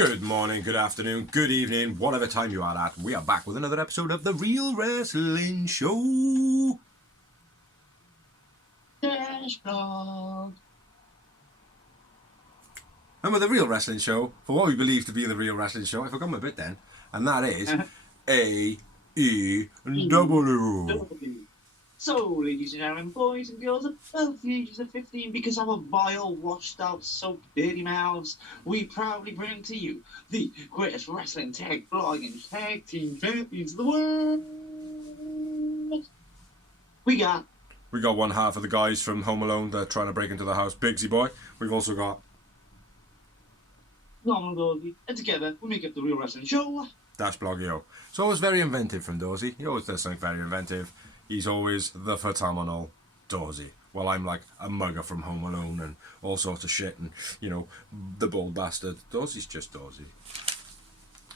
Good morning, good afternoon, good evening, whatever time you are at. We are back with another episode of The Real Wrestling Show. Dashboard. And with The Real Wrestling Show, for what we believe to be The Real Wrestling Show, I forgot my bit then, and that is AEW. So, ladies and gentlemen, boys and girls above the ages of 15, because our vile, washed-out, soaked, dirty mouths, we proudly bring to you the greatest wrestling tag blogging tag team champions of the world. We got one half of the guys from Home Alone that are trying to break into the house, Bigsy Boy. We've also got Norman Doggy, and together we make up the Real Wrestling Show. Dash Bloggio. So always very inventive from Dorsey. He always does something very inventive. He's always the phenomenal Dorsey. Well, I'm like a mugger from Home Alone and all sorts of shit and, you know, the bald bastard. Dorsey's just Dorsey.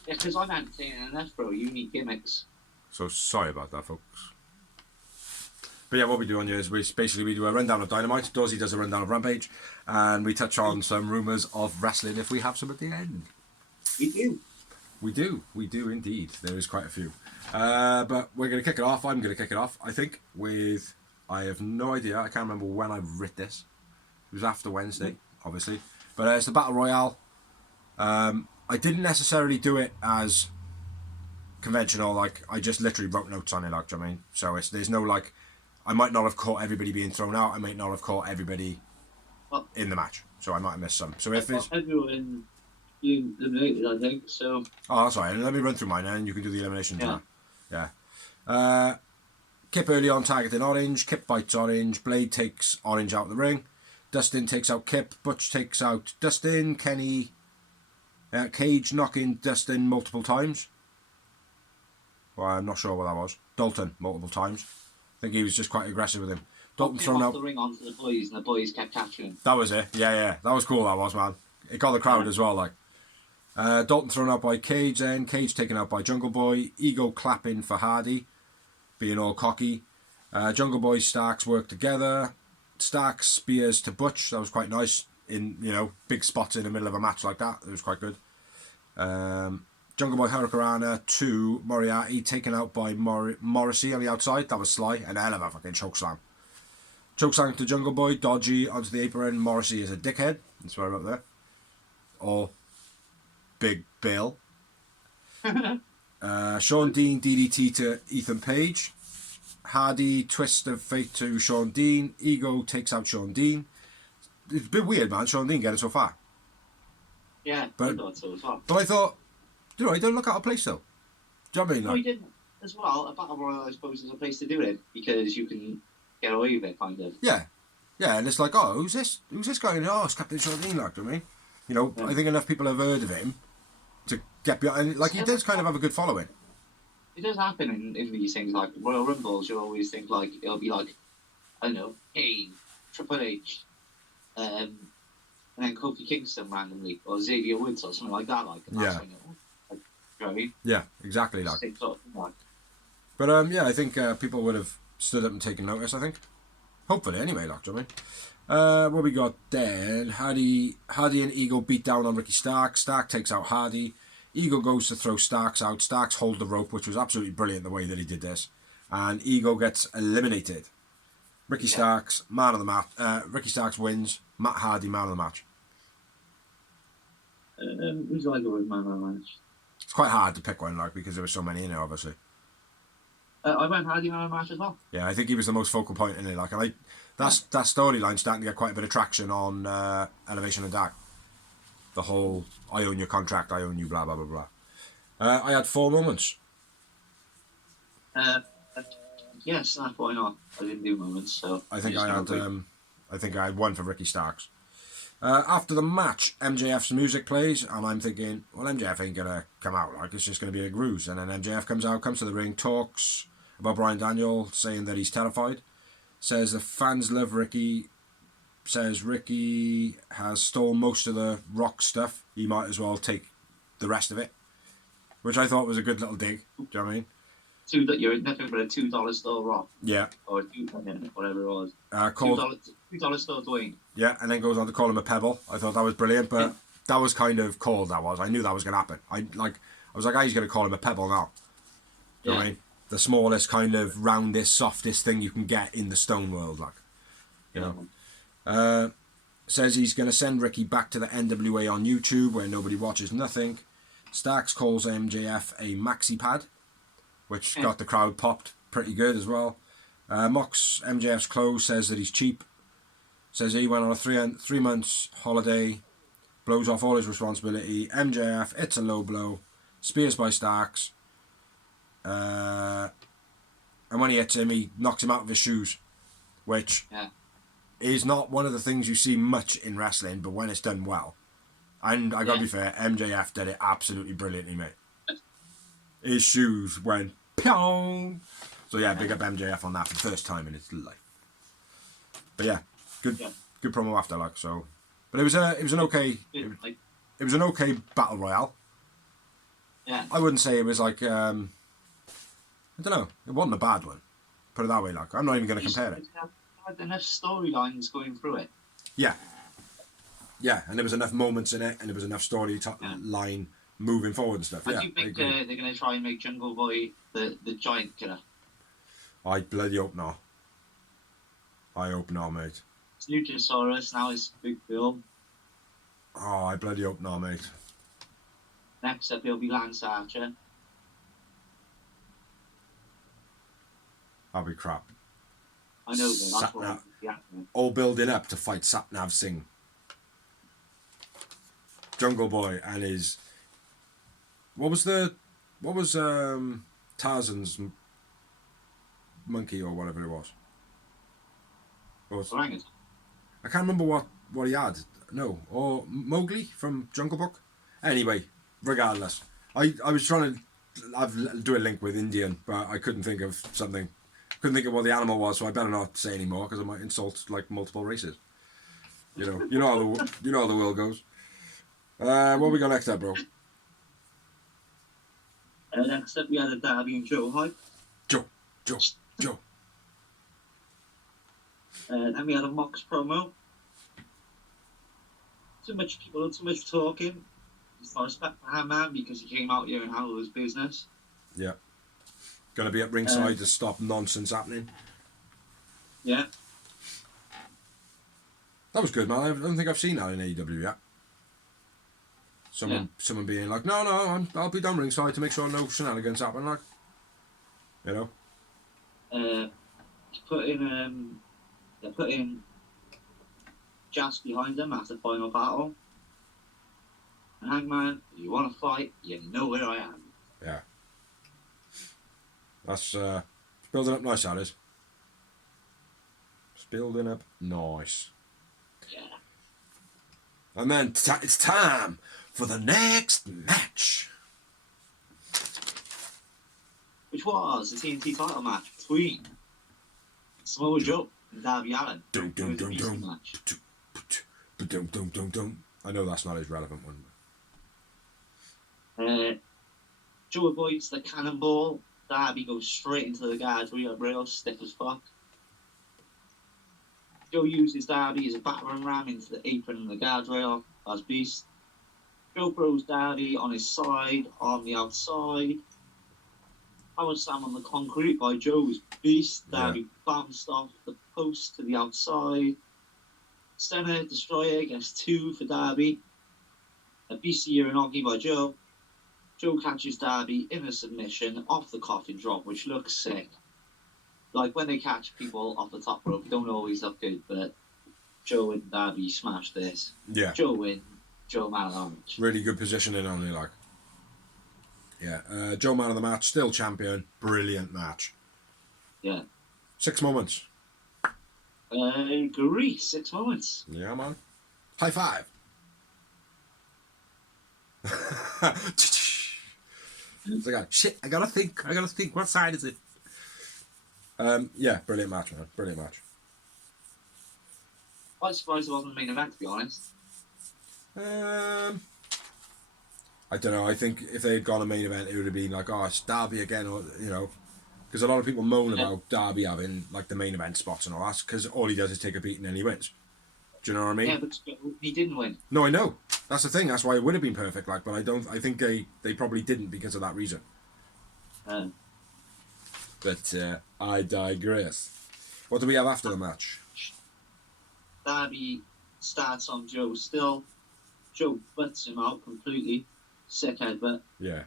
Yeah, because I'm entertaining enough, bro. You need gimmicks. So sorry about that, folks. But yeah, what we do on here is we do a rundown of Dynamite. Dorsey does a rundown of Rampage. And we touch on some rumours of wrestling if we have some at the end. We do. We do indeed. There is quite a few. But we're going to kick it off. I'm going to kick it off, I think, with... I have no idea. I can't remember when I writ this. It was after Wednesday, obviously. But it's the Battle Royale. I didn't necessarily do it as conventional. Like, I just literally wrote notes on it, like, do you know what I mean? So there's no, like... I might not have caught everybody being thrown out. I might not have caught everybody in the match. So I might have missed some. So if it's... Everyone you eliminated, I think, so... Oh, that's right. Let me run through mine and you can do the eliminations. Yeah. Kip early on targeting Orange. Kip bites Orange. Blade takes Orange out of the ring. Dustin takes out Kip. Butch takes out Dustin. Kenny... Cage knocking Dustin multiple times. Well, I'm not sure what that was. Dalton multiple times. I think he was just quite aggressive with him. Dalton thrown out the ring onto the boys, and the boys kept catching him. That was it. Yeah. That was cool, that was, man. It got the crowd as well, like. Dalton thrown out by Cage then. Cage taken out by Jungle Boy. Ego clapping for Hardy, being all cocky. Jungle Boy, Starks work together. Starks spears to Butch. That was quite nice. In, you know, big spots in the middle of a match like that. It was quite good. Jungle Boy Hurricanrana to Moriarty, taken out by Morrissey on the outside. That was Sly. An hell of a fucking chokeslam. Chokeslam to Jungle Boy. Dodgy onto the apron. Morrissey is a dickhead. That's what I wrote there. Or Big Bill. Sean Dean DDT to Ethan Page. Hardy twist of fate to Sean Dean. Ego takes out Sean Dean. It's a bit weird, man. Sean Dean getting so far. Yeah, but, I thought so as well. But I thought, you know, he don't look out of place though. Do you know what I mean? No, he didn't as well. A Battle Royale, I suppose, is a place to do it because you can get away with it, kind of. Yeah, and it's like, oh, who's this? Who's this guy? Oh, it's Captain Sean Dean, like, do you know what I mean? You know, yeah. I think enough people have heard of him to get behind. And, like, he does kind of have a good following. It does happen in these things, like Royal Rumbles. You always think, like, it'll be like, I don't know, hey, Triple H, and then Kofi Kingston randomly, or Xavier Woods, or something like that. Like, yeah. Like, you know what I mean? Yeah, exactly. Like. Like. But yeah, I think people would have stood up and taken notice. I think, hopefully, anyway. Like, do you know what I mean? What we got then? Hardy and Ego beat down on Ricky Starks. Stark takes out Hardy. Ego goes to throw Starks out. Starks hold the rope, which was absolutely brilliant the way that he did this. And Ego gets eliminated. Ricky Starks, man of the match. Ricky Starks wins. Matt Hardy, man of the match. Who's like with man of the match? It's quite hard to pick one, like, because there were so many in there, obviously. I went Hardy man of the match as well. Yeah, I think he was the most focal point in it. Like, and that storyline starting to get quite a bit of traction on Elevation and Dark. The whole I own your contract, I own you, blah blah blah blah. I had 4 moments. Yes, why not? I didn't do moments, so I think I had 1 for Ricky Starks. After the match, MJF's music plays, and I'm thinking, well, MJF ain't gonna come out, like, it's just gonna be a ruse. And then MJF comes to the ring, talks about Bryan Daniel, saying that he's terrified. Says the fans love Ricky. Says Ricky has stolen most of the Rock stuff. He might as well take the rest of it, which I thought was a good little dig. Do you know what I mean? You're nothing but a $2 store Rock. Yeah. Or whatever it was. $2 store Dwayne. Yeah, and then goes on to call him a pebble. I thought that was brilliant, but that was kind of cold. That was. I knew that was gonna happen. I was like, he's gonna call him a pebble now. You know what I mean? The smallest kind of roundest, softest thing you can get in the stone world, like. You know. Says he's going to send Ricky back to the NWA on YouTube where nobody watches nothing. Starks calls MJF a maxi pad, which got the crowd popped pretty good as well. Mocks MJF's clothes, says that he's cheap. Says he went on a 3 months holiday, blows off all his responsibility. MJF, it's a low blow. Spears by Starks. And when he hits him, he knocks him out of his shoes, which... is not one of the things you see much in wrestling, but when it's done well. And I gotta be fair, MJF did it absolutely brilliantly, mate. His shoes went pyong. So yeah, big up MJF on that for the first time in his life. But yeah, good promo after, like, so. But it was an okay battle royale. Yeah. I wouldn't say it was like I don't know, it wasn't a bad one. Put it that way, like, I'm not even gonna compare it. Had enough storylines going through it. Yeah, and there was enough moments in it, and there was enough line moving forward and stuff. Do you think they're going to try and make Jungle Boy the giant killer? I bloody hope not. I hope not, mate. It's Luchasaurus, now it's Big Bill. Oh, I bloody hope not, mate. Next up, he'll be Lance Archer. That'll be crap. I know, but that's what all building up to fight Satnav Singh. Jungle Boy and his... What was Tarzan's monkey or whatever it was? I can't remember what he had. No, or Mowgli from Jungle Book? Anyway, regardless. I was trying to do a link with Indian, but I couldn't think of something. Couldn't think of what the animal was, so I better not say any more because I might insult like multiple races. You know how the world goes. What we got next up, bro? Next up, we had a Darby and Joe hype. Joe. Then we had a Mox promo. Too much people, too much talking. Just not respect for Hamman because he came out here and handled his business. Yeah. Going to be at ringside to stop nonsense happening. Yeah. That was good, man. I don't think I've seen that in AEW yet. Someone being like, no, I'll be down ringside to make sure no shenanigans happen, like. You know? They put in Jazz behind them after final battle. And Hangman, if you want to fight, you know where I am. Yeah. That's building up nice, that is. It's building up nice. Yeah. And then it's time for the next match. Which was the TNT title match between Samoa Joe and Darby Allin. I know that's not his relevant one. Joe avoids the cannonball. Darby goes straight into the guardrail, stiff as fuck. Joe uses Darby as a battering ram into the apron and the guardrail as Beast. Joe throws Darby on his side, on the outside. Power slam on the concrete by Joe's Beast. Darby bounced off the post to the outside. Center Destroyer gets 2 for Darby. A Beast Uranagi by Joe. Joe catches Darby in a submission off the coffin drop, which looks sick. Like, when they catch people off the top rope, don't always look good, but Joe and Darby smash this. Yeah. Joe win. Joe man of the match. Really good positioning on it, like. Yeah. Joe man of the match, still champion. Brilliant match. Yeah. 6 moments. Agree. 6 moments. Yeah, man. High five. It's like, shit, I gotta think. What side is it? Yeah, brilliant match, man. Brilliant match. I was surprised it wasn't the main event, to be honest. I don't know. I think if they had gone a main event, it would have been like, oh, it's Darby again, or, you know, because a lot of people moan about Darby having like the main event spots and all that, because all he does is take a beating and he wins. Do you know what I mean? Yeah, but he didn't win. No, I know. That's the thing. That's why it would have been perfect. Like, but I don't. I think they probably didn't because of that reason. But I digress. What do we have after the match? Darby starts on Joe still. Joe butts him out completely. Sick headbutt. Yeah.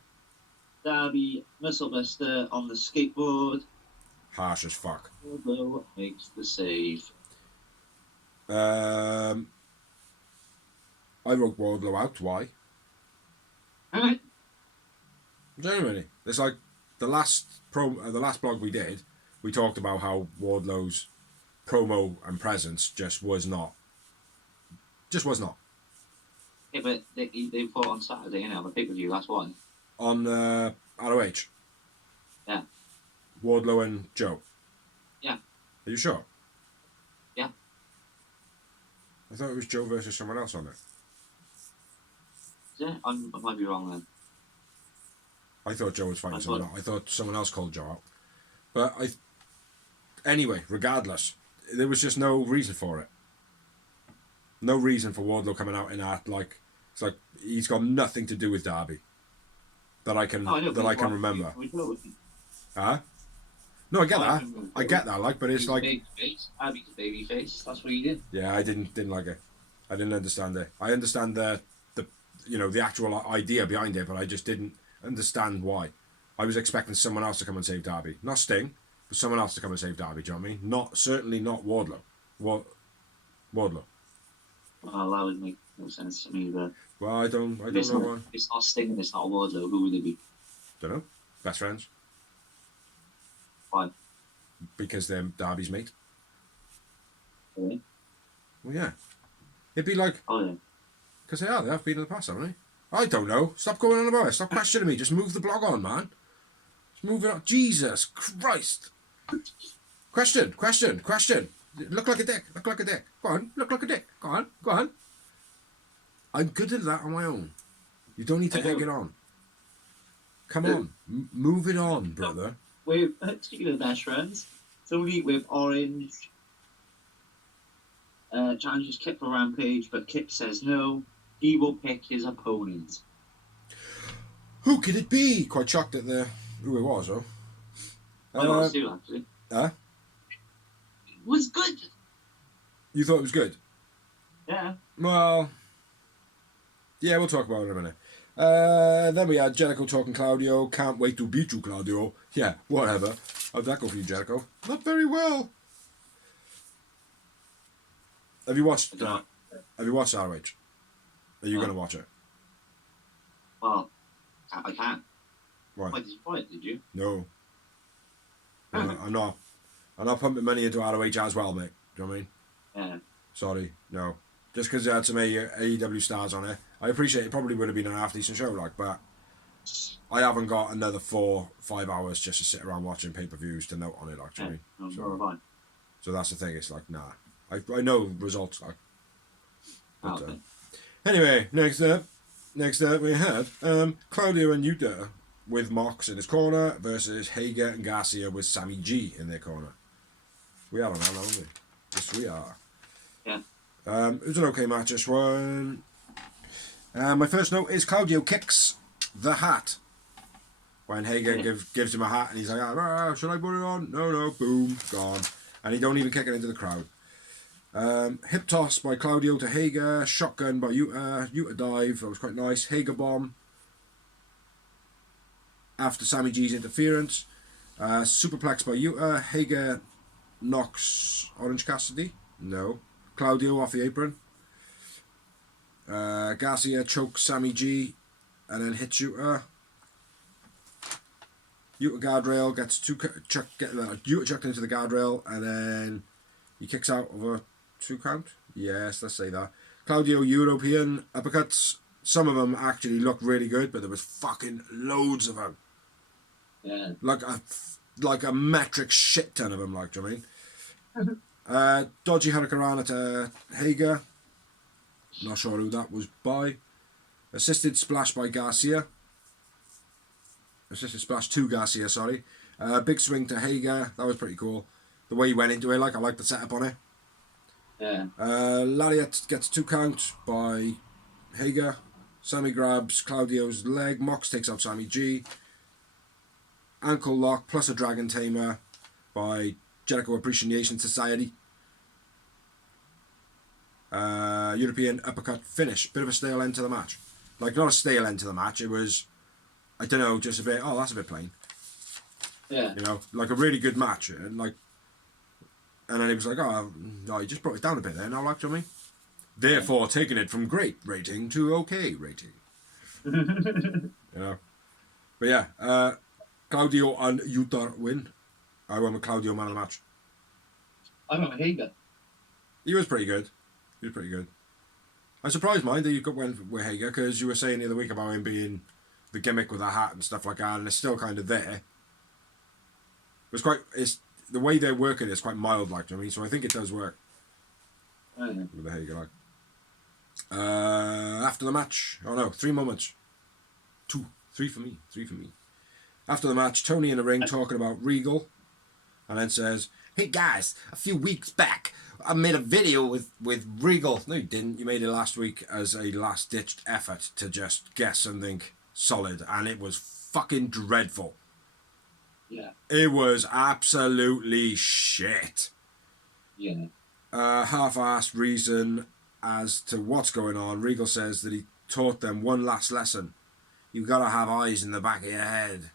Darby muscle buster on the skateboard. Harsh as fuck. Wardlow makes the save. I wrote Wardlow out. Why? Genuinely, it's like the last blog we did. We talked about how Wardlow's promo and presence just was not. Yeah, but they fought on Saturday, you know, the pay-per-view, that's why. On ROH. Yeah. Wardlow and Joe. Yeah. Are you sure? Yeah. I thought it was Joe versus someone else on it. Yeah, I might be wrong then. I thought Joe was fighting someone else. I thought someone else called Joe out. But anyway, regardless, there was just no reason for it. No reason for Wardlow coming out in that, like, it's like he's got nothing to do with Darby that I can remember. Huh? No, I get that. I get that, like, but it's like Darby's a baby face. That's what he did. Yeah, I didn't like it. I didn't understand it. I understand the the actual idea behind it, but I just didn't understand why. I was expecting someone else to come and save Darby, not Sting, but someone else to come and save Darby. Do you know what I mean? Certainly not Wardlow. Wardlow. Well, that would make no sense to me. But well, I don't know why. It's not Sting and it's not Wardlow. Who would it be? Don't know. Best friends. Why? Because they're Darby's mate. Really? Well, yeah. It'd be like. Oh yeah. Because they have been in the past, haven't they? I don't know. Stop going on about it. Stop questioning me. Just move the blog on, man. Just move it on. Jesus Christ. Question. Look like a dick. Go on. Look like a dick. Go on. I'm good at that on my own. You don't need to egg it on. Come on. Move it on, brother. We're speaking of best friends. So we with Orange. Challenges Kip for Rampage, but Kip says no. He will pick his opponent. Who could it be? Quite shocked at who it was, though. I was too, actually. Huh? It was good. You thought it was good? Yeah. Well, yeah, we'll talk about it in a minute. Then we had Jericho talking Claudio. Can't wait to beat you, Claudio. Yeah, whatever. How'd that go for you, Jericho? Not very well. Have you watched ROH? Are you going to watch it? Well, I can't. Why? Quite disappointed, did you? No. I'm not. I'm not pumping money into ROH as well, mate. Do you know what I mean? Yeah. Sorry, no. Just because they had some AEW stars on it. I appreciate it. Probably would have been a half-decent show, like, but I haven't got another 4-5 hours just to sit around watching pay-per-views to note on it, actually. Yeah, no, so that's the thing. It's like, nah. I know results, like. But, okay. Anyway, next up we had Claudio and Yuta with Mox in his corner versus Hager and Garcia with Sammy G in their corner. We are on that, aren't we? Yes, we are. Yeah. It was an okay match, this one. My first note is Claudio kicks the hat. When Hager gives him a hat and he's like, should I put it on? No, boom, gone. And he don't even kick it into the crowd. Hip toss by Claudio to Hager, shotgun by Yuta dive, that was quite nice. Hager bomb after Sammy G's interference. Superplex by Yuta. Hager knocks Orange Cassidy. No. Claudio off the apron. Garcia chokes Sammy G and then hits Yuta. Yuta guardrail gets Yuta chucked into the guardrail and then he kicks out of a 2 count. Yes, let's say that. Claudio European uppercuts. Some of them actually look really good, but there was fucking loads of them. Yeah. Like a metric shit ton of them, like, do you know what I mean? Dodgy Hurricanrana to Hager. Not sure who that was by. Assisted splash by Garcia. Assisted splash to Garcia, sorry. Big swing to Hager. That was pretty cool. The way he went into it, like, I like the setup on it. Yeah. Lariat gets 2 count by Hager. Sammy grabs Claudio's leg. Mox takes out Sammy G. Ankle lock plus a Dragon Tamer by Jericho Appreciation Society. European uppercut finish. Bit of a stale end to the match. Like, not a stale end to the match. It was, I don't know, just a bit, oh, that's a bit plain. Yeah. You know, like a really good match. And then it was like, oh, no, you just brought it down a bit there. Now, like, do you know what I mean? Therefore, taking it from great rating to okay rating. You know? But yeah, Claudio and Yutar win. I went with Claudio man of the match. I went with Hager. He was pretty good. I'm surprised, mind, that you went with Hager, because you were saying the other week about him being the gimmick with a hat and stuff like that, and it's still kind of there. It's the way they're working is quite mild, like, do you know what I mean? So I think it does work. With the Hager, like. After the match, 3 moments. 3 for me. After the match, Tony in the ring talking about Regal, and then says, "Hey guys, a few weeks back, I made a video with Regal." No, you didn't. You made it last week as a last-ditched effort to just get something solid, and it was fucking dreadful. Yeah. It was absolutely shit. Yeah. Half-assed reason as to what's going on. Regal says that he taught them one last lesson. You've got to have eyes in the back of your head.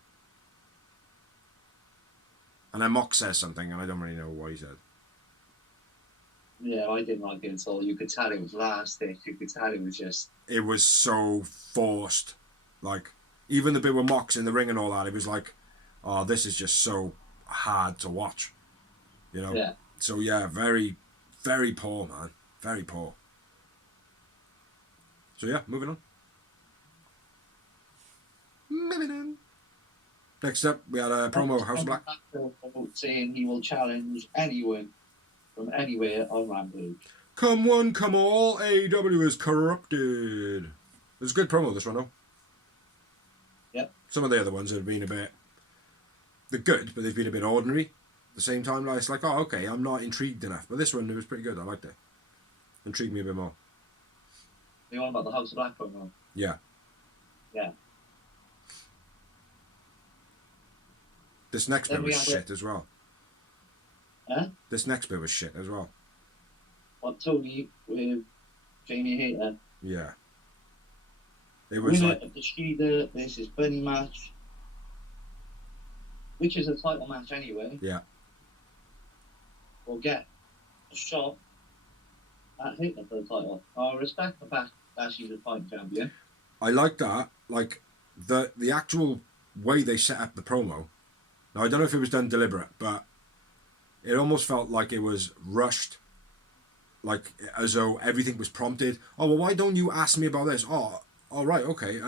And then Mox says something, and I don't really know what he said. Yeah, I didn't like it at all. You could tell it was last ditch. You could tell it was just... It was so forced. Like, even the bit with Mox in the ring and all that, it was like, oh, this is just so hard to watch. You know? Yeah. So, yeah, very, very poor, man. Very poor. So, yeah, moving on. Next up, we had a promo, House of Black. Saying he will challenge anyone from anywhere on Rampage. Come one, come all, AEW is corrupted. It was a good promo, this one, though. Yep. Some of the other ones have been they're good, but they've been a bit ordinary. At the same time, like, it's like, oh, okay, I'm not intrigued enough. But this one, it was pretty good. I liked it. Intrigued me a bit more. The one about the House of Black promo? Yeah. Yeah. This next bit was shit as well. Huh? This next bit was shit as well. What, Tony with Jamie Hayter? Yeah. It was winner like... of the Shida versus Bunny match, which is a title match anyway. Yeah. Will get a shot at Hayter for the title. I respect the fact that she's a fighting champion. I like that. Like, the actual way they set up the promo. Now, I don't know if it was done deliberate, but it almost felt like it was rushed. Like, as though everything was prompted. Oh, well, why don't you ask me about this? Oh, all right, okay.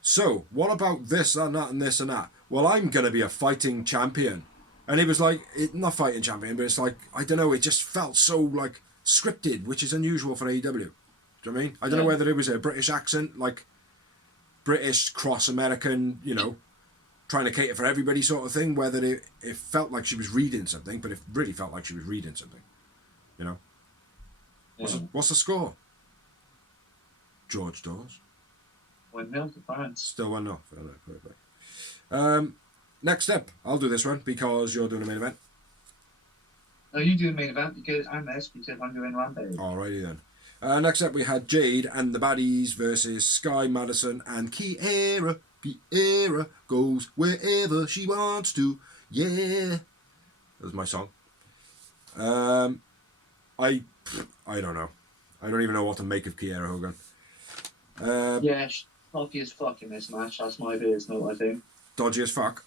So, what about this and that and this and that? Well, I'm going to be a fighting champion. And it was like, not fighting champion, but it's like, I don't know, it just felt so, like, scripted, which is unusual for AEW. Do you know what I mean? I don't know whether it was a British accent, like, British cross-American, you know, trying to cater for everybody sort of thing, whether it felt like she was reading something, but it really felt like she was reading something, you know? Yeah. What's the score? George Dawes. 1-0 to France. Still 1-0. Next up, I'll do this one because you're doing a main event. No, you do the main event because I'm doing Rampage. Alrighty then. Next up, we had Jade and the Baddies versus Sky Madison and Kiera. Kiera goes wherever she wants to. Yeah. That was my song. I don't know. I don't even know what to make of Kiera Hogan. Yeah, she's sloppy as fuck in this match. That's my first note, I think. Dodgy as fuck.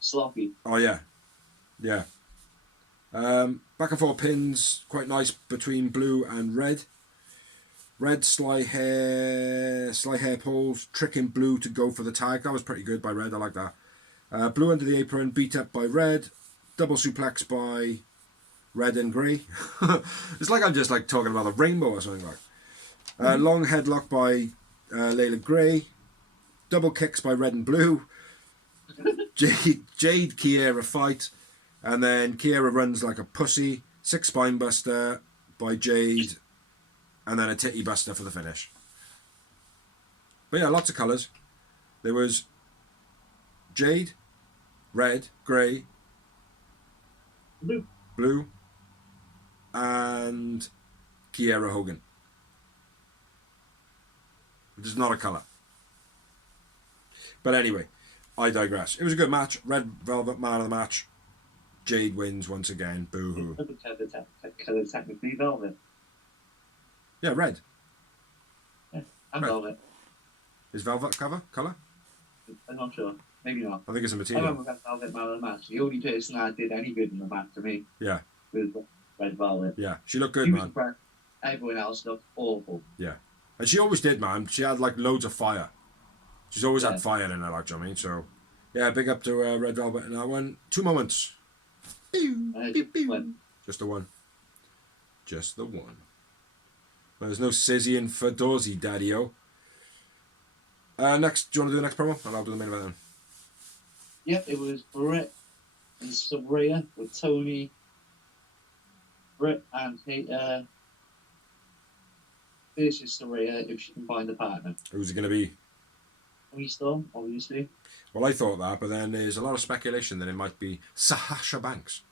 Sloppy. Oh, yeah. Yeah. Back and forth pins, quite nice between Blue and Red. Red sly hair pulls, tricking Blue to go for the tag. That was pretty good by Red. I like that. Blue under the apron, beat up by Red. Double suplex by Red and Grey. It's like I'm just like talking about the rainbow or something like. Long headlock by Layla Grey. Double kicks by Red and Blue. Jade Kiera fight. And then Kiera runs like a pussy. 6 spinebuster. by Jade, and then a titty buster for the finish. But yeah, lots of colours. There was Jade, red, grey, blue, and Kiera Hogan. Which is not a colour. But anyway, I digress. It was a good match. Red Velvet man of the match. Jade wins once again. Boo hoo. Colour technically velvet. Yeah, red. Yeah, and Red. velvet. Is velvet colour? I'm not sure. Maybe not. I think it's a I material. remember that velvet man of the match. The only person that did any good in the match for me. Yeah. Was Red Velvet. Yeah, she looked good, He was man. impressed. Everyone else looked awful. Yeah. And she always did, man. She had like loads of fire. She's always Yeah. had fire in her, like, do you know what I mean? So, yeah, big up to Red Velvet in that one. 2 moments. Just the one. Just the one. Well, there's no Sizzy for Dorsey, Daddy-O. Next, do you want to do the next promo? And I'll do the main event then. Yep, it was Britt and Saraya with Tony, Britt and versus Saraya if she can find a partner. Who's it going to be? Tony Storm, obviously. Well, I thought that, but then there's a lot of speculation that it might be Sasha Banks.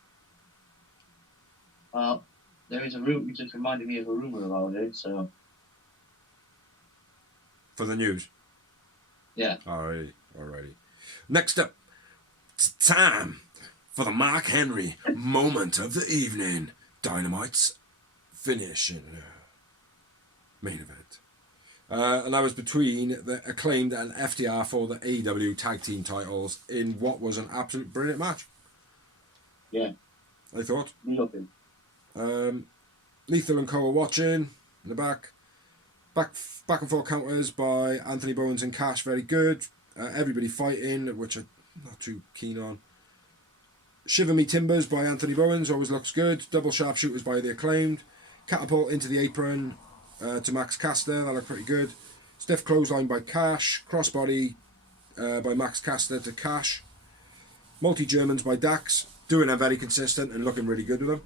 Well, there is a rumor. You just reminded me of a rumor about it. So. For the news. Yeah. Alrighty. Next up, it's time for the Mark Henry moment of the evening. Dynamite's finishing main event. And that was between the Acclaimed and FTR for the AEW tag team titles in what was an absolute brilliant match. Yeah. I thought. Nothing. Lethal and Co are watching in the back. Back and forth counters by Anthony Bowens and Cash, very good. Everybody fighting, which I'm not too keen on. Shiver Me Timbers by Anthony Bowens, always looks good. Double sharpshooters by the Acclaimed. Catapult into the apron to Max Caster, that looked pretty good. Stiff clothesline by Cash. Crossbody by Max Caster to Cash. Multi-Germans by Dax, doing them very consistent and looking really good with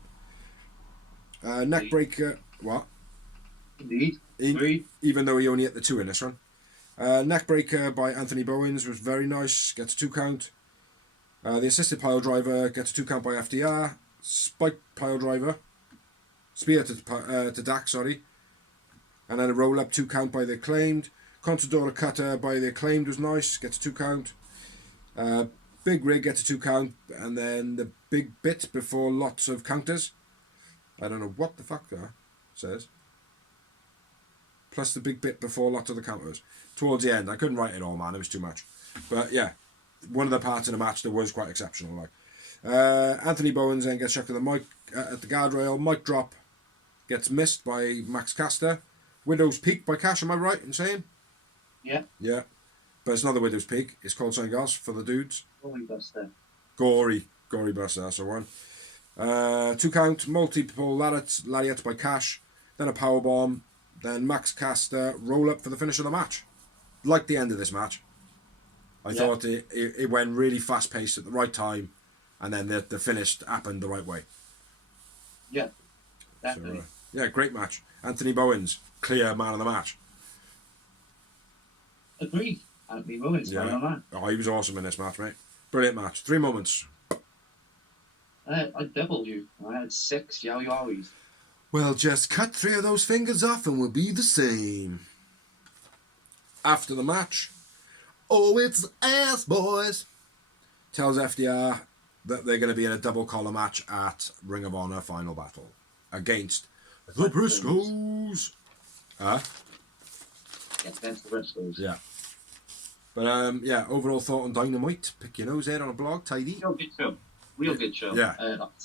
them. Neckbreaker, what? Indeed. Even though he only hit the 2 in this one. Neckbreaker by Anthony Bowens was very nice, gets a 2 count. The assisted pile driver gets a 2 count by FDR. Spike pile driver. Spear to Dax, sorry. And then a roll up 2 count by the Acclaimed. Contadora cutter by the Acclaimed was nice, gets a 2 count. Big rig gets a 2 count. And then the big bit before lots of counters. I don't know what the fuck that says. Plus the big bit before lots of the counters. Towards the end, I couldn't write it all, man. It was too much. But yeah, one of the parts in the match that was quite exceptional. Like Anthony Bowens then gets chucked to the mic at the guardrail. Mic drop gets missed by Max Caster. Widow's Peak by Cash. Am I right in saying? Yeah. Yeah, but it's not the Widow's Peak. It's called something else for the dudes. Gory Buster. Gory Buster. That's the one. 2 count. Multiple lariats by Cash. Then a power bomb. Then Max Caster roll up for the finish of the match. Like the end of this match. I thought it went really fast paced at the right time, and then the finish happened the right way. Yeah, definitely. So, yeah, great match. Anthony Bowens, clear man of the match. Agreed. Anthony Bowens, Yeah. man. Oh, he was awesome in this match, mate. Brilliant match. 3 moments. I doubled you. I had 6 yowie yowies. Well, just cut 3 of those fingers off and we'll be the same. After the match, oh, it's ass, boys. Tells FDR that they're going to be in a double collar match at Ring of Honor Final Battle against the Briscoes. Against the Briscoes. Yeah. But yeah, overall thought on Dynamite. Pick your nose out on a blog, tidy. Real good show. Yeah.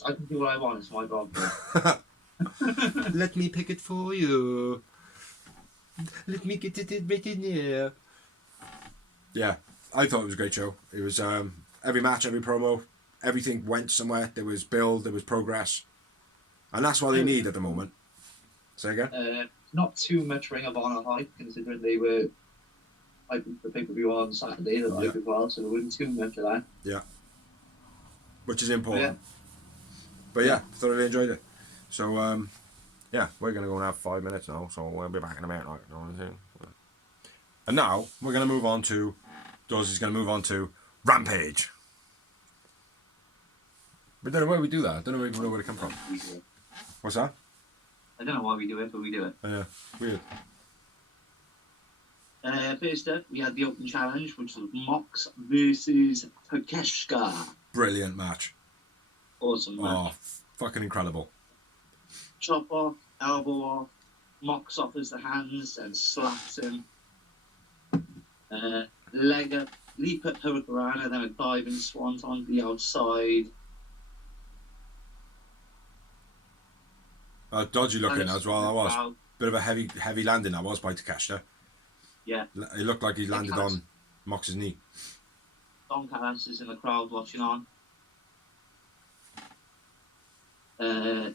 I can do what I want. It's my blog. Let me pick it for you. Let me get it right in here. Yeah, I thought it was a great show. It was every match, every promo, everything went somewhere. There was build, there was progress. And that's what they need at the moment. Say again? Not too much Ring of Honor hype, considering they were hyping the pay-per-view on Saturday the night as well, so there wasn't too much of that. Yeah. Which is important. But yeah, thoroughly enjoyed it. So, yeah, we're going to go and have 5 minutes now, so we'll be back in a minute. Like, you know what I'm saying? And now we're going to move on to. Dozie's going to move on to Rampage. We don't know where we do that. I don't even know where it come from. What's that? I don't know why we do it, but we do it. Oh, yeah, weird. First up, we had the Open Challenge, which was Mox versus Takeshka. Brilliant match. Awesome match. Oh, fucking incredible. Chop off, elbow off, Mox offers the hands and slaps him. Leg up, leap at Hurricanrana, then a diving swanton on the outside. Dodgy looking as well, that was. Bit of a heavy landing that was by Takeshita. Yeah. It looked like he landed on Mox's knee. Don Callis is in the crowd watching on. They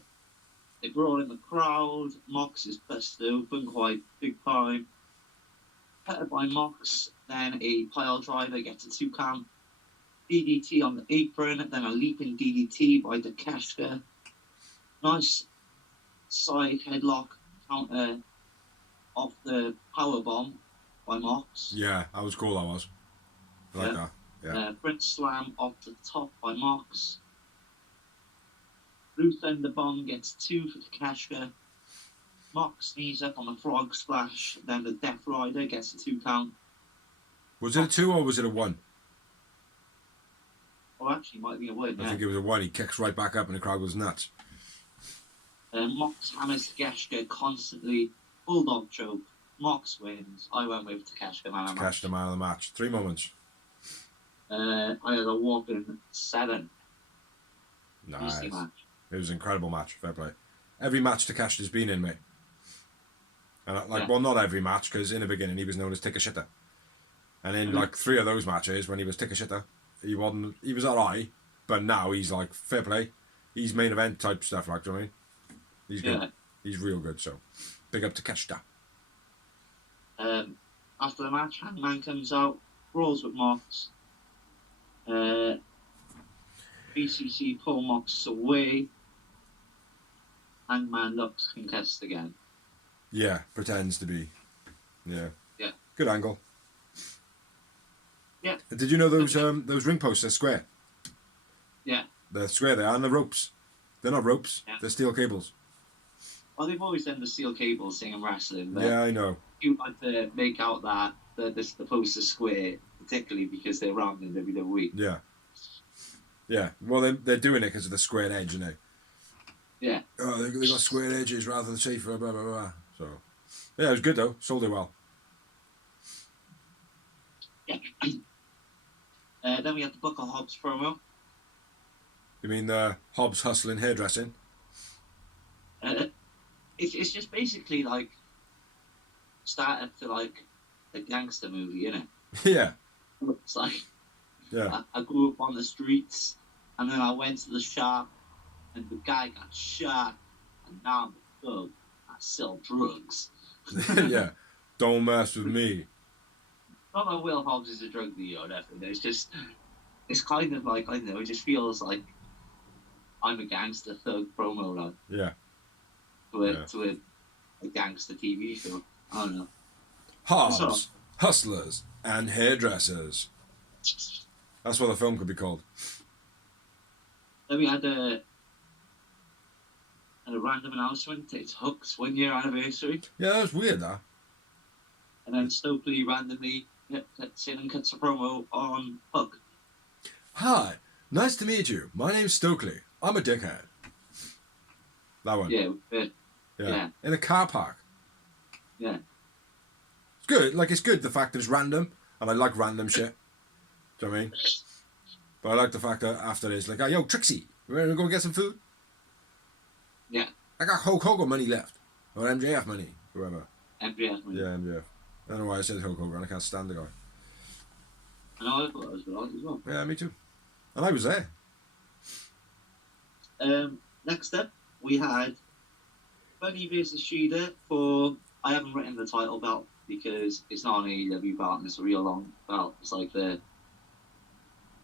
brawl in the crowd. Mox is busted open quite big time. Petted by Mox, then a pile driver gets a 2 count. DDT on the apron, then a leaping DDT by Takeshita. Nice side headlock counter off the power bomb by Mox. Yeah, that was cool, that was. I like that. Yeah. Prince Slam off the top by Mox. Blue Thunder Bomb gets 2 for Takeshita. Mox knees up on the frog splash, then the Death Rider gets a 2 count. Was it a 2 or was it a 1? Oh, actually, it might be a 1. I think it was a 1. He kicks right back up and the crowd goes nuts. Mox hammers Takeshita constantly. Bulldog choke. Mox wins. I went with Takeshita man of the match. Takeshita man of the match. 3 moments. I had a whopping 7. Nice. Match. It was an incredible match. Fair play. Every match Takeshita's been in, mate. And well, not every match, because in the beginning he was known as Takeshita. And in like 3 of those matches when he was Takeshita, he was alright, but now he's like fair play. He's main event type stuff, like, do you know what I mean? He's good. Yeah. He's real good, so big up Takeshita. After the match, Hangman comes out, brawls with Mox. BCC pull Mox away. Hangman looks concussed again. Yeah, pretends to be. Yeah. Yeah. Good angle. Yeah. Did you know those ring posts are square? Yeah. They're square there, and the ropes. They're not ropes. Yeah. They're steel cables. Well, they've always done the steel cables thing in wrestling. But yeah, I know. You like to make out that the posts are square, particularly because they're round in WWE. Yeah. Yeah. Well, they're doing it because of the squared edge, you know. Yeah. Oh, they got squared edges rather than safer, blah, blah, blah. So, yeah, it was good, though. Sold it well. Yeah. Then we had the Booker Hobbs promo. You mean the Hobbs hustling hairdressing? It's just basically like started to like a gangster movie, innit? Yeah. It's like, yeah. I grew up on the streets, and then I went to the shop, and the guy got shot, and now I'm a thug. I sell drugs. Yeah. Don't mess with me. Not that Will Hobbs is a drug dealer or nothing. It's kind of like, I don't know, it just feels like I'm a gangster thug promo, like. Yeah. To a gangster TV show. I don't know. Hobbs, hustlers, and hairdressers. That's what the film could be called. Then we had a random announcement. It's Hook's 1-year anniversary. Yeah, that's weird, that. And then Stokely randomly cuts in and cuts a promo on Hook. Hi, nice to meet you. My name's Stokely. I'm a dickhead. That one. Yeah. In a car park. Yeah. It's good. Like, it's good, the fact that it's random. And I like random shit. Do you know what I mean? But I like the fact that after this, like, yo, Trixie, you ready to go get some food? Yeah. I got Hulk Hogan money left. Or MJF money. Whoever. MJF money. Yeah, MJF. I don't know why I said Hulk Hogan. I can't stand the guy. I know, I thought it was good as well. Yeah, me too. And I was there. Next up, we had Buddy versus Shida for, I haven't written the title belt because it's not an AEW belt and it's a real long belt. It's like the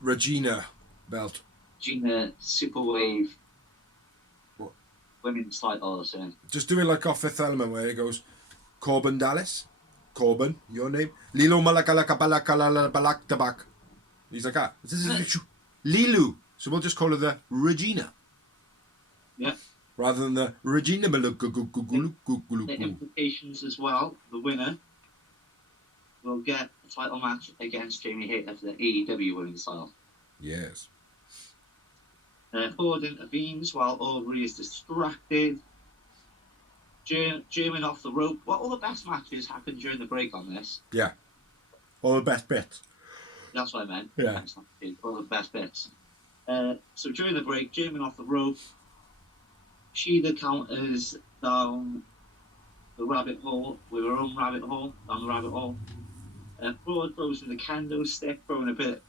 Regina belt. Regina Super Wave. What? women's title. So. Just do it like off Fifth Element where it goes, Corbin Dallas. Corbin, your name. Lilo Malakalaka Balakala Balak Tabak. He's like, this is Lilu. So we'll just call her the Regina. Yeah. Rather than the Regina The implications as well, the winner will get a title match against Jamie Hayter for the AEW women's title. Yes. Ford intervenes while Aubrey is distracted. German off the rope. Well, all the best matches happened during the break on this. Yeah. All the best bits. That's what I meant. Yeah. All the best bits. So during the break, German off the rope. Shida counters down the rabbit hole with her own rabbit hole, down the rabbit hole. Ford throws in the kendo stick, giving a bit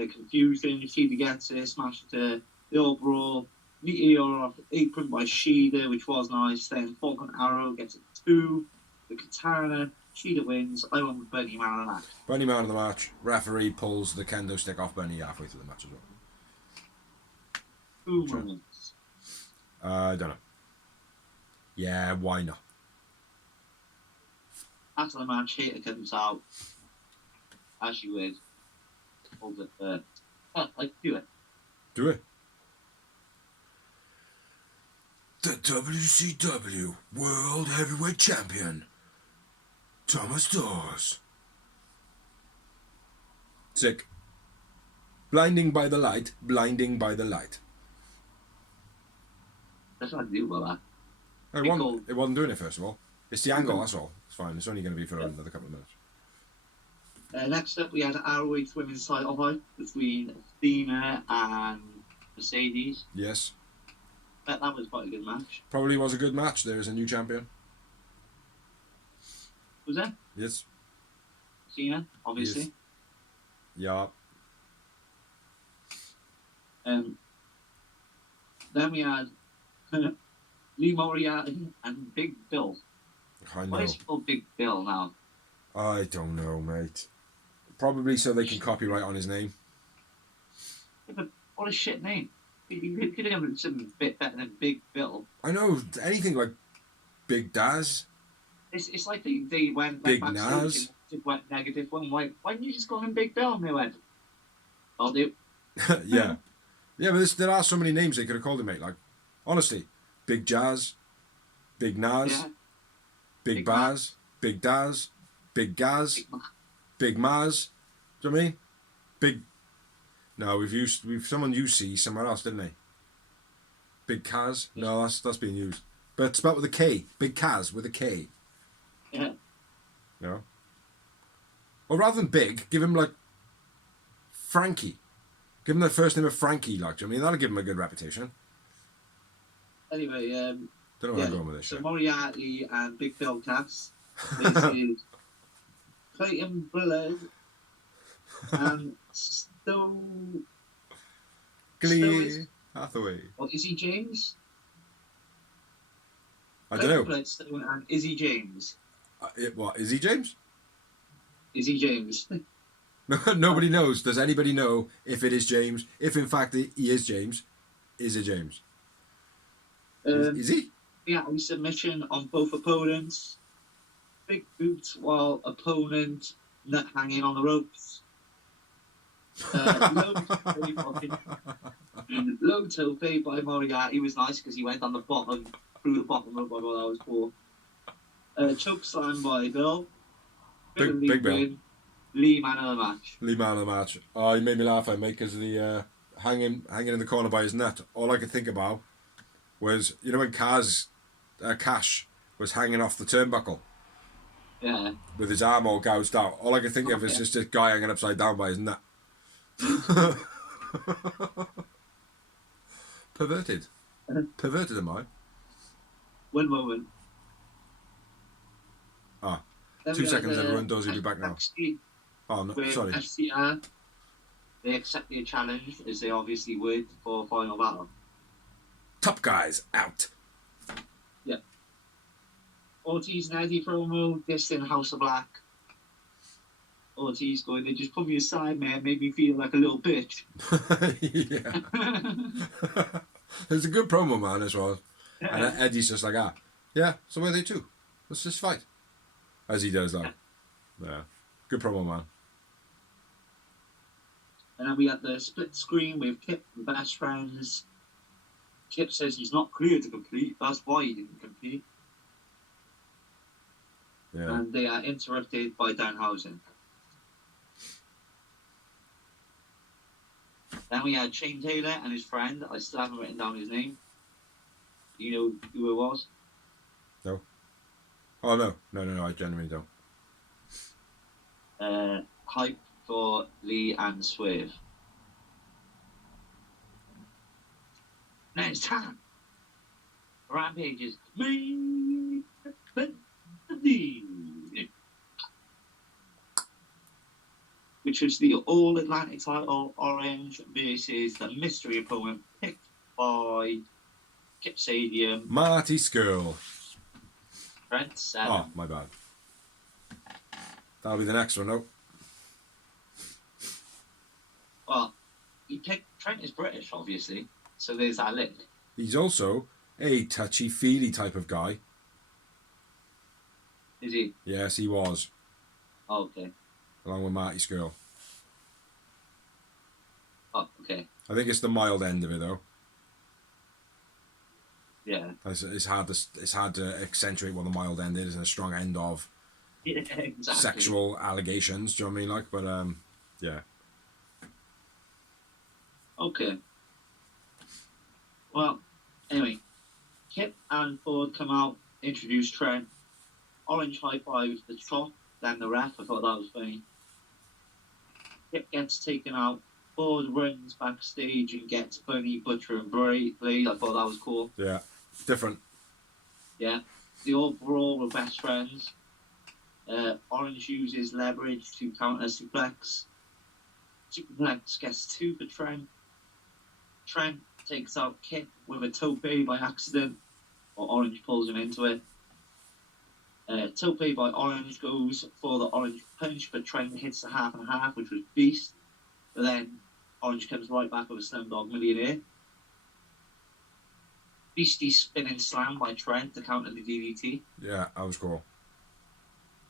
of confusion. Shida gets it, smashed to the all brawl. Meteor off the apron by Shida, which was nice. Then Falcon Arrow gets it 2. The Katana. Shida wins. I want the Bunny man of the match. Bunny man of the match. Referee pulls the kendo stick off Bunny halfway through the match as well. Who wins? I don't know. Yeah, why not? After the match, Hayter comes out, as she would. Hold it do it. Do it. The WCW World Heavyweight Champion, Thomas Dawes. Sick. Blinding by the light, blinding by the light. That's what I do about that. It wasn't doing it, first of all. It's the angle, that's all. It's fine. It's only going to be for another couple of minutes. Next up, we had an ROH women's title fight between Athena and Mercedes. Yes. That was quite a good match. Probably was a good match. There is a new champion. Was there? Yes. Athena, obviously. Yes. Yeah. Then we had Lee Moriarty and Big Bill. I know. Why is he called Big Bill now? I don't know, mate. Probably so they can copyright on his name. Yeah, but what a shit name. You could have done something a bit better than Big Bill. I know, anything like Big Daz. It's like they went Big backstage Nas. and went negative one. Why didn't you just call him Big Bill? And they went, I'll do. Yeah. Yeah, but there are so many names they could have called him, mate. Like, honestly, Big Jazz, Big Nas, Yeah. Big Baz, Big Daz, Big Gaz, Big Maz. Do you know what I mean? Big. No, someone used C somewhere else, didn't they? Big Kaz. No, that's being used, but spelled with a K. Big Kaz with a K. Yeah. No. Or rather than Big, give him like Frankie. Give him the first name of Frankie. Like, do you know what I mean, that'll give him a good reputation. Anyway, Don't know where I'm going with this so shit. Moriarty and Big Bill cast. This is Clayton Bullard and Glee Hathaway. What, Izzy James? I don't know. Bloodstone and Izzy James. What, is he James? Izzy James. Nobody knows. Does anybody know if it is James? If in fact he is James, is it James? Is he? Yeah, submission on both opponents. Big boots while opponent nut hanging on the ropes. Low tope by Moriarty was nice because he went on the bottom, through the bottom rope. I thought that was cool. Choke slam by Bill. Big Bill. Lee man of the match. Lee man of the match. Oh, he made me laugh, mate, because of the hanging in the corner by his nut. All I could think about was, you know, when Cash was hanging off the turnbuckle. Yeah. With his arm all gouged out. All I could think of is just this guy hanging upside down by his nut. Perverted. Perverted am I? One moment. Ah. 2 seconds, everyone. Does will be back now. Oh, no, sorry. FCR, they accept their challenge as they obviously would for final battle. Top guys out. Yeah. Ortiz and Eddie promo, this in House of Black. Ortiz going, they just put me aside, man, made me feel like a little bitch. Yeah. It's a good promo, man, as well. And Eddie's just like, yeah, so where are they too? Let's just fight. As he does, though. Yeah. Good promo, man. And then we had the split screen with Kip and best friends. Kip says he's not clear to compete. That's why he didn't compete. Yeah. And they are interrupted by Danhausen. Then we had Shane Taylor and his friend. I still haven't written down his name. Do you know who it was? No. Oh, no. No, I genuinely don't. Hype for Lee and Swerve. Now it's time. Rampage's main event, which was the All Atlantic title, Orange versus the mystery opponent picked by Kip Sabian. Marty Skrull. Trent Seven. Oh, my bad. That'll be the next one, though. Well, he picked Trent is British, obviously, so there's that link. He's also a touchy-feely type of guy. Is he? Yes, he was. Oh, okay. Along with Marty Skrull. Oh, okay. I think it's the mild end of it, though. Yeah. It's hard to accentuate what the mild end is and a strong end of Exactly. sexual allegations. Do you know what I mean? Like, but yeah. Okay. Well, anyway, Kip and Ford come out, introduce Trent. Orange high fives the top, then the ref. I thought that was funny. Kip gets taken out. Ford runs backstage and gets Bunny, Butcher, and Blade. I thought that was cool. Yeah. Different. Yeah. They all brawl with best friends. Orange uses leverage to counter suplex. Suplex gets 2 for Trent. Trent takes out Kip with a tope by accident, or Orange pulls him into it. Tope by Orange goes for the Orange punch, but Trent hits the half and half, which was beast. But then Orange comes right back with a Slumdog Millionaire. Beastie spinning slam by Trent to counter the DDT. Yeah, that was cool.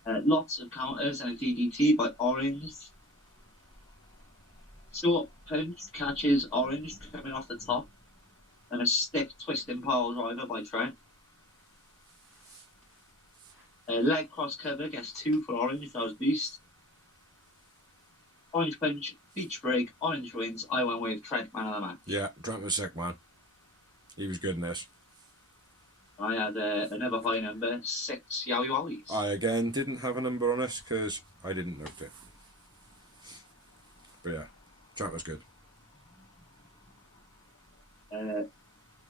Lots of counters and a DDT by Orange. Short punch catches Orange coming off the top. And a stick twisting pile driver by Trent. Leg cross cover gets 2 for Orange. That was beast. Orange punch, beach break, Orange wins. I went with Trent, man of the match. Yeah, Trent was sick, man. He was good in this. I had another high number, 6 Yowie Wowies. I again didn't have a number on this because I didn't note it. But yeah, Trent was good.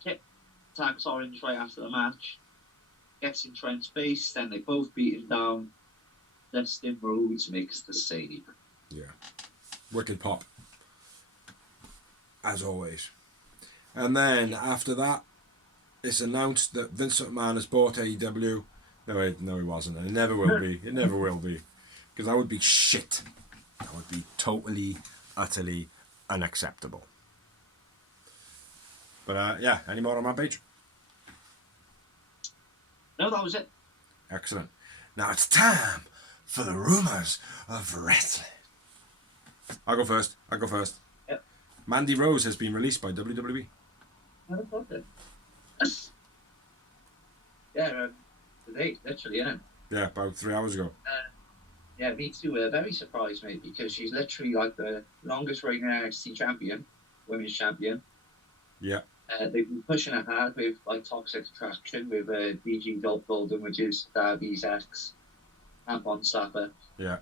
Kip attacks Orange right after the match. Gets in Trent's face, then they both beat him down. Dustin Rhodes makes the save. Yeah. Wicked pop. As always. And then after that, it's announced that Vince McMahon has bought AEW. No, he wasn't. And it never will be. It never will be. Because that would be shit. That would be totally, utterly unacceptable. But yeah, any more on my page? No, that was it. Excellent. Now it's time for the rumours of wrestling. I'll go first. Yep. Mandy Rose has been released by WWE. Okay. Yeah, today, literally, yeah. Yeah, about 3 hours ago. Yeah, me too. Very surprised, mate, because she's literally like the longest reigning NXT champion, women's champion. Yeah. They've been pushing her hard with like Toxic Attraction with DG Golden, which is Darby's ex, tampon slapper. Yeah.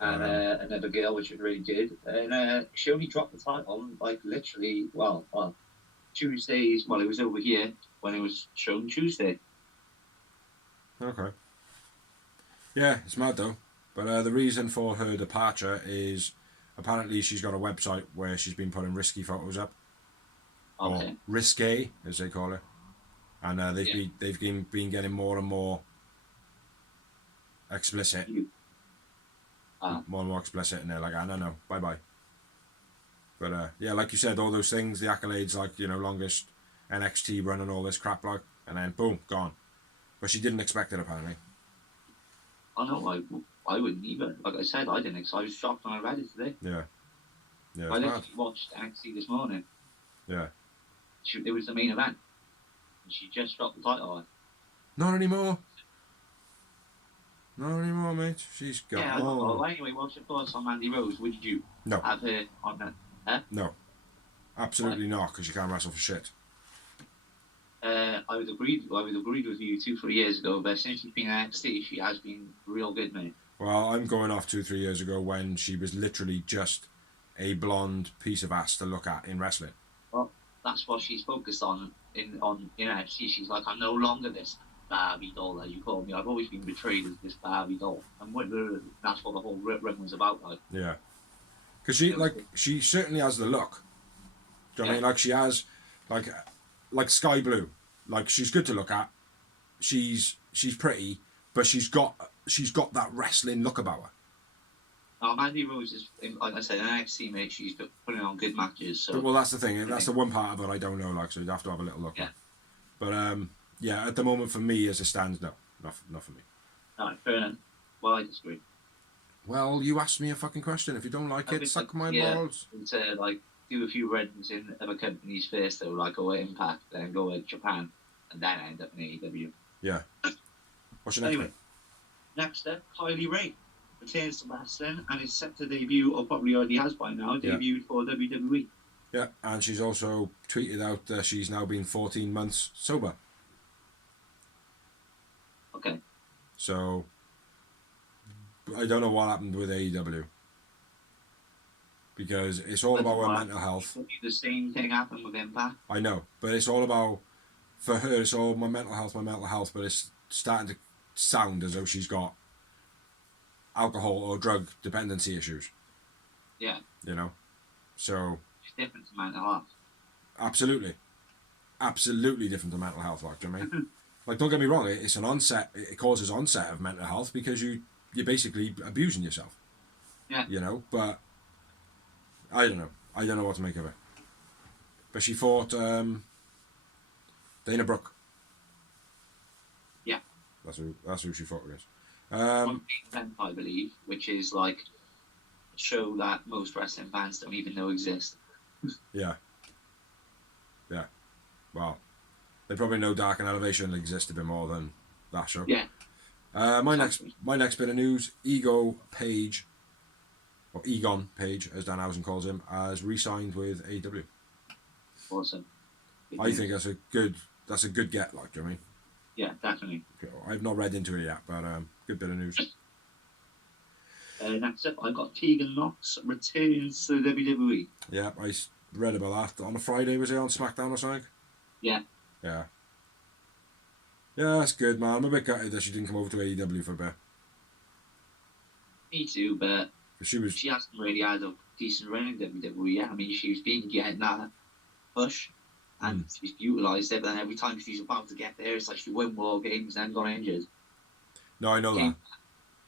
And another girl, which was really good. And she only dropped the title like literally, well, Tuesdays. Well, it was over here when it was shown Tuesday. Okay. Yeah, it's mad though. But the reason for her departure is apparently she's got a website where she's been putting risky photos up. Okay. Or risque, as they call it. And they've been getting more and more explicit. More and more explicit, and they're like, no, bye-bye. But yeah, like you said, all those things, the accolades, like, longest NXT running all this crap like, and then boom, gone. But she didn't expect it apparently. I know, I wouldn't either. Like I said, I didn't. I was shocked when I read it today. Yeah, yeah, I it's literally mad. watched NXT this morning. Yeah, It was the main event. And she just dropped the title. not anymore. Not anymore, mate. She's got. Yeah, I know. Well, anyway, what's your thoughts on Mandy Rose? Would you No, have her on that? no, absolutely not, because she can't wrestle for shit. I would agree with you 2-3 years ago, but since she's been in NXT, she has been real good, mate. Well, I'm going off 2-3 years ago when she was literally just a blonde piece of ass to look at in wrestling. Well, that's what she's focused on in NXT. She's like, I'm no longer this Barbie doll that you call me. I've always been betrayed as this Barbie doll, and that's what the whole run was about. Like, yeah, because she certainly has the look. Do you know what I mean? Like she has, like sky blue. Like she's good to look at. She's pretty, but she's got that wrestling look about her. Now, Mandy Rose is, like I said, an NXT mate. She's putting on good matches. So. Well, that's the thing. That's the one part of it I don't know. Like, so you'd have to have a little look. Yeah. But yeah, at the moment for me as it stands, no, not for me. All right, fair enough. Well, I disagree. Well, you asked me a fucking question. If you don't like it, suck my balls. To like do a few runs in other companies first, though, like go at Impact, then go at Japan, and then end up in AEW. Yeah. What's your next one? Next up, Kylie Ray returns to wrestling and is set to debut, or probably already has by now, debuted for WWE. Yeah, and she's also tweeted out that she's now been 14 months sober. Okay. So, I don't know what happened with AEW. Because it's all about her mental health. The same thing happened with Impact. I know, but it's all about, for her, it's all my mental health, but it's starting to sound as though she's got alcohol or drug dependency issues. Yeah. You know? So... It's different to mental health. Absolutely. Absolutely different to mental health, like, do you know what I mean? Like, don't get me wrong, it's an onset, it causes onset of mental health because you're basically abusing yourself. Yeah. You know, but I don't know what to make of it. But she fought Dana Brooke. Yeah. That's who she fought against. One event, I believe, which is like a show that most wrestling fans don't even know exists. Yeah. Yeah. Well, they probably know Dark and Elevation exists a bit more than that show. Yeah. My next bit of news: Egon Page, as Danhausen calls him, has re-signed with AEW. Awesome. I think that's a good get. Like, do you know what I mean? Yeah, definitely. I've not read into it yet, but good bit of news. Next up, I've got Tegan Knox returns to the WWE. Yeah, I read about that on a Friday. Was it on SmackDown or something? Yeah. Yeah. Yeah, that's good, man. I'm a bit gutted that she didn't come over to AEW for a bit. Me too, but she hasn't really had a decent run in WWE yet. I mean, she's been getting that push, and she's utilised it, but then every time she's about to get there, it's like she won more games and got injured. No, I know that.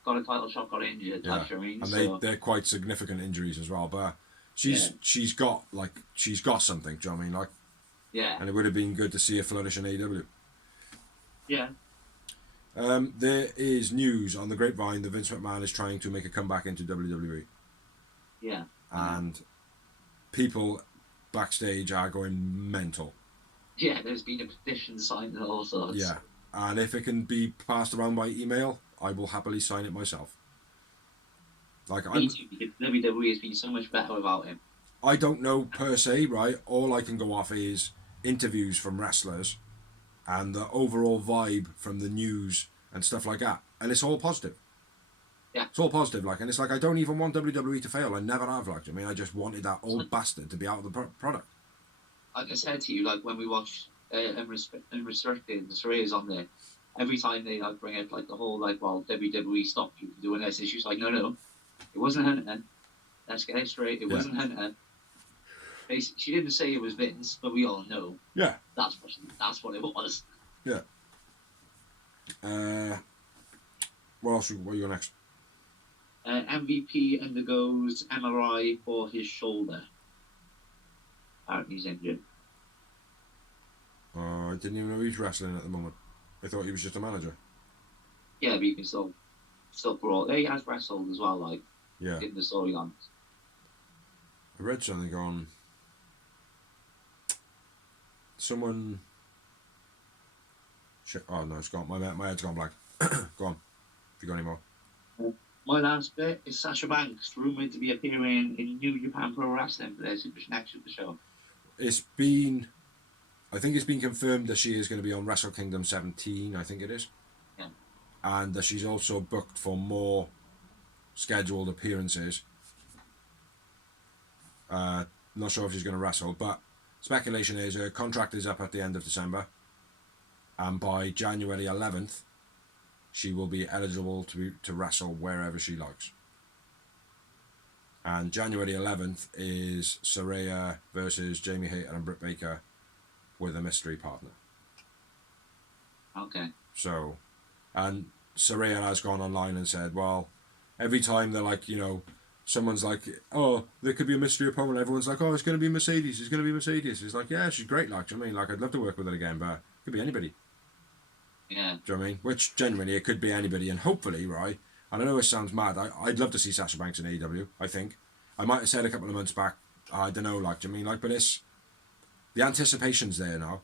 Got a title shot, got injured. Yeah. And they're quite significant injuries as well, but she's got something, do you know what I mean? Like, yeah. And it would have been good to see her flourish in AEW. Yeah. There is news on the grapevine that Vince McMahon is trying to make a comeback into WWE. Yeah. And people backstage are going mental. Yeah, there's been a petition signed and all sorts. Yeah. And if it can be passed around by email, I will happily sign it myself. Like, Me too, because WWE has been so much better without him. I don't know per se, right? All I can go off is interviews from wrestlers and the overall vibe from the news and stuff like that. And it's all positive. Yeah. It's all positive, like, and it's like, I don't even want WWE to fail. I never have, like, I mean, I just wanted that old bastard to be out of the product. Like I said to you, like, when we watched Unrestricted, the Saray's on there, every time they, like, bring up, like, the whole, like, well, WWE stopped you from doing this, it's just like, no, it wasn't Hunter. Let's get it straight, it wasn't Hunter. Basically, she didn't say it was Vince, but we all know. Yeah. That's what it was. Yeah. What else? What are you got next? MVP undergoes MRI for his shoulder. Apparently he's injured. I didn't even know he was wrestling at the moment. I thought he was just a manager. Yeah, but you can still brawl. He has wrestled as well, like Yeah. in the storylines. I read something on someone. Shit. Oh no, it's gone. My head's gone blank. Go on. If you got any more. My last bit is Sasha Banks, rumored to be appearing in New Japan Pro Wrestling for their next Super Show. I think it's been confirmed that she is going to be on Wrestle Kingdom 17. I think it is. Yeah. And that she's also booked for more scheduled appearances. Not sure if she's going to wrestle, but speculation is her contract is up at the end of December, and by January 11th, she will be eligible to wrestle wherever she likes. And January 11th is Saraya versus Jamie Hayter and Britt Baker with a mystery partner. Okay. So, and Saraya has gone online and said, well, every time they're like, someone's like, oh, there could be a mystery opponent, everyone's like, oh, it's going to be Mercedes, it's going to be Mercedes. It's like, yeah, she's great, like, I mean, like, I'd love to work with her again, but it could be anybody. Yeah. Do you know what I mean? Which, genuinely, it could be anybody, and hopefully, right, and I know it sounds mad, I'd love to see Sasha Banks in AEW, I think. I might have said a couple of months back, I don't know, like, do you know what I mean? Like, but the anticipation's there now.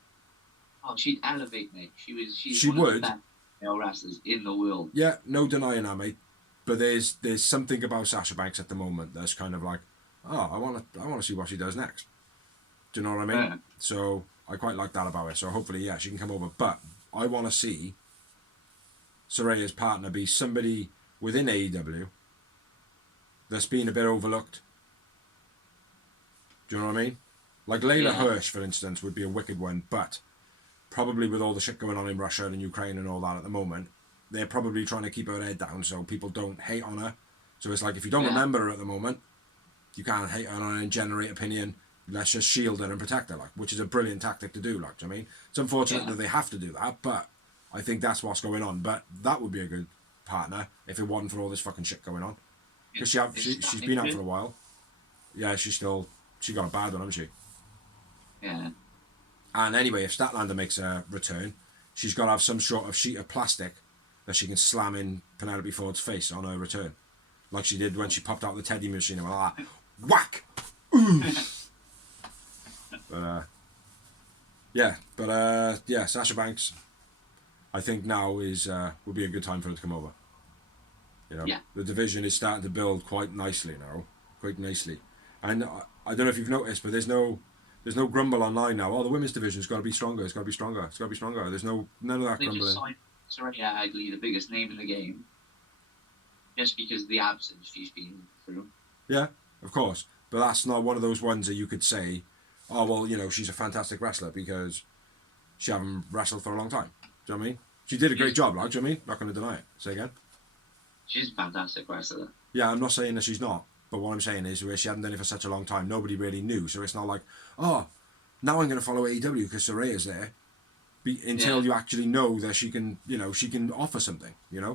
Oh, she'd elevate me. She's she one would. of the best male wrestlers in the world. Yeah, no denying that, mate. But there's something about Sasha Banks at the moment that's kind of like, oh, I want to see what she does next. Do you know what I mean? Yeah. So I quite like that about it. So hopefully, yeah, she can come over. But I want to see Saraya's partner be somebody within AEW that's been a bit overlooked. Do you know what I mean? Like Layla Hirsch, for instance, would be a wicked one, but probably with all the shit going on in Russia and Ukraine and all that at the moment, they're probably trying to keep her head down so people don't hate on her. So it's like, if you don't remember her at the moment, you can't hate on her and generate opinion. Let's just shield her and protect her, like, which is a brilliant tactic to do, like, do you know what I mean? It's unfortunate that they have to do that, but I think that's what's going on. But that would be a good partner if it wasn't for all this fucking shit going on. Because she's been out for a while. Yeah, she got a bad one, hasn't she? Yeah. And anyway, if Statlander makes a return, she's got to have some sort of sheet of plastic that she can slam in Penelope Ford's face on her return. Like she did when she popped out the teddy machine and went like that. Whack! But Sasha Banks, I think now would be a good time for her to come over. The division is starting to build quite nicely now. And I don't know if you've noticed, but there's no grumble online now. Oh, the women's division's got to be stronger. It's got to be stronger. It's got to be stronger. There's none of that grumbling. They just signed Saraya Hagley, the biggest name in the game, just because of the absence she's been through. Yeah, of course. But that's not one of those ones that you could say, oh, well, she's a fantastic wrestler because she haven't wrestled for a long time. Do you know what I mean? She did a great job, like, do you know what I mean? Not going to deny it. Say again? She's a fantastic wrestler. Yeah, I'm not saying that she's not. But what I'm saying is, where she hadn't done it for such a long time, nobody really knew. So it's not like, oh, now I'm going to follow AEW because Saraya's there. Until you actually know that she can offer something, Yeah.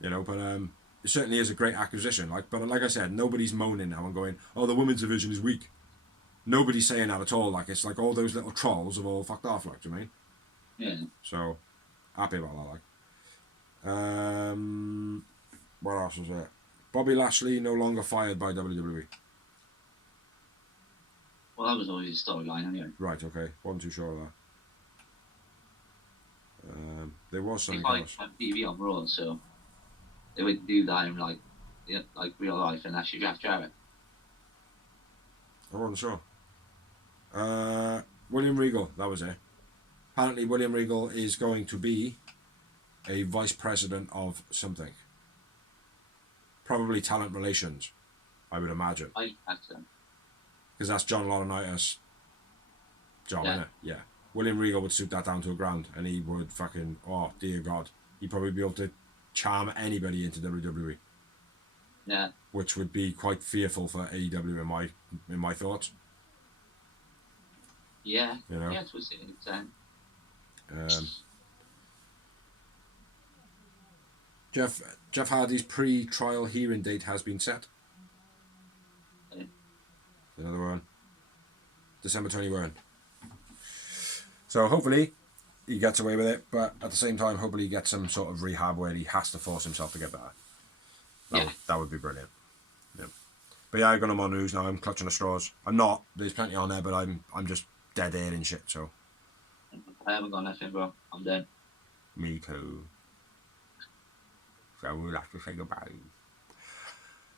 But it certainly is a great acquisition. But like I said, nobody's moaning now and going, oh, the women's division is weak. Nobody's saying that at all. Like, it's like all those little trolls have all fucked off, like, do you know what I mean? Yeah. So, happy about that, like. What else was there? Bobby Lashley no longer fired by WWE. Well, that was always a storyline anyway. Right, okay. Wasn't too sure of that. There was something else. On TV on Raw, so they wouldn't do that in like real life unless you draft Jarrett. I wasn't sure. William Regal, that was it. Apparently William Regal is going to be a vice president of something. Probably talent relations, I would imagine. I think so. Because that's John Laurinaitis' job, isn't it? Yeah. William Regal would suit that down to a ground, and he would fucking, oh dear God, he'd probably be able to charm anybody into WWE. Yeah. Which would be quite fearful for AEW in my thoughts. Yeah. Yeah, that's what it's saying. Jeff Hardy's pre-trial hearing date has been set. Okay. Another one. December 21. So hopefully he gets away with it, but at the same time, hopefully he gets some sort of rehab where he has to force himself to get better. That would be brilliant. Yeah. But yeah, I've got him on news now. I'm clutching the straws. I'm not. There's plenty on there, but I'm just dead air and shit. So. I haven't got nothing, bro. I'm dead. Me too. So we'll have to say goodbye.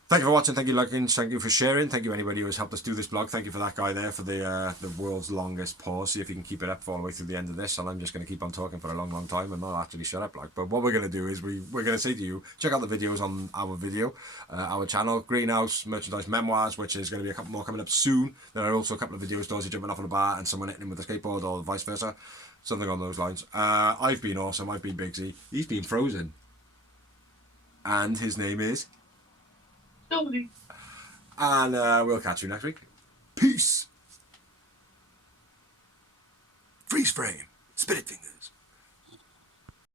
Thank you for watching. Thank you for liking. Thank you for sharing. Thank you anybody who has helped us do this vlog. Thank you for that guy there for the world's longest pause. See if you can keep it up all the way through the end of this. And I'm just going to keep on talking for a long, long time and not actually shut up. But what we're going to do is we're going to say to you, check out the videos on our channel, Greenhouse Merchandise Memoirs, which is going to be a couple more coming up soon. There are also a couple of videos, Dorsey jumping off on a bar and someone hitting him with a skateboard or vice versa. Something on those lines. I've been awesome. I've been Bigsy. He's been Frozen. And his name is... Nobody. And we'll catch you next week. Peace. Freeze frame. Spit it fingers.